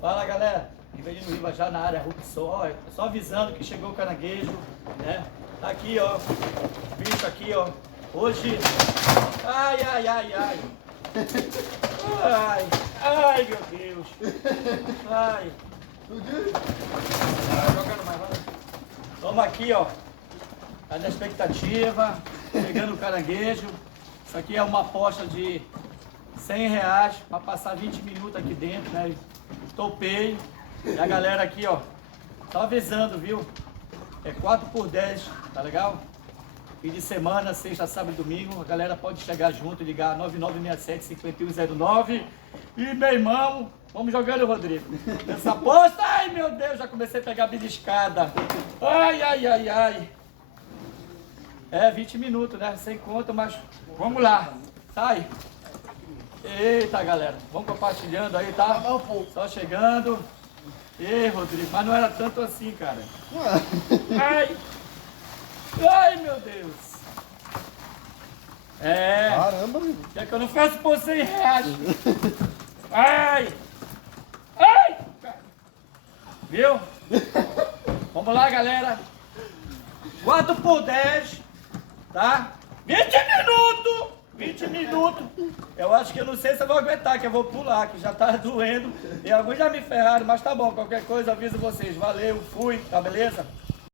Fala, galera. Riverino Riva já na área Ruxol, só avisando que chegou o caranguejo, né? Tá aqui, ó. Bicho aqui, ó. Hoje. Ai, ai, ai, ai. Ai, ai, meu Deus. Ai. Jogando mais, vai. Toma aqui, ó. Tá na expectativa. Pegando o caranguejo. Isso aqui é uma aposta de R$100 para passar 20 minutos aqui dentro, né? Topei. E a galera aqui, ó, só avisando, viu? É 4x10, tá legal? Fim de semana, sexta, sábado e domingo. A galera pode chegar junto e ligar 9967-5109. E meu irmão, vamos jogando, Rodrigo. Essa aposta, ai meu Deus, já comecei a pegar beliscada. Ai, ai, ai, ai. É 20 minutos, né? Sem conta, mas vamos lá. Sai. Eita, galera, vamos compartilhando aí, tá? Só chegando. Ei, Rodrigo, mas não era tanto assim, cara. Ai! Ai, meu Deus! É! Caramba, meu. É que eu não faço por R$100. Ai! Ai! Viu? Vamos lá, galera. 4x10, tá? 20 minutos! 20 minutos. Eu acho que eu não sei se eu vou aguentar, que eu vou pular, que já tá doendo. E alguns já me ferraram, mas tá bom, qualquer coisa eu aviso vocês. Valeu, fui, tá beleza?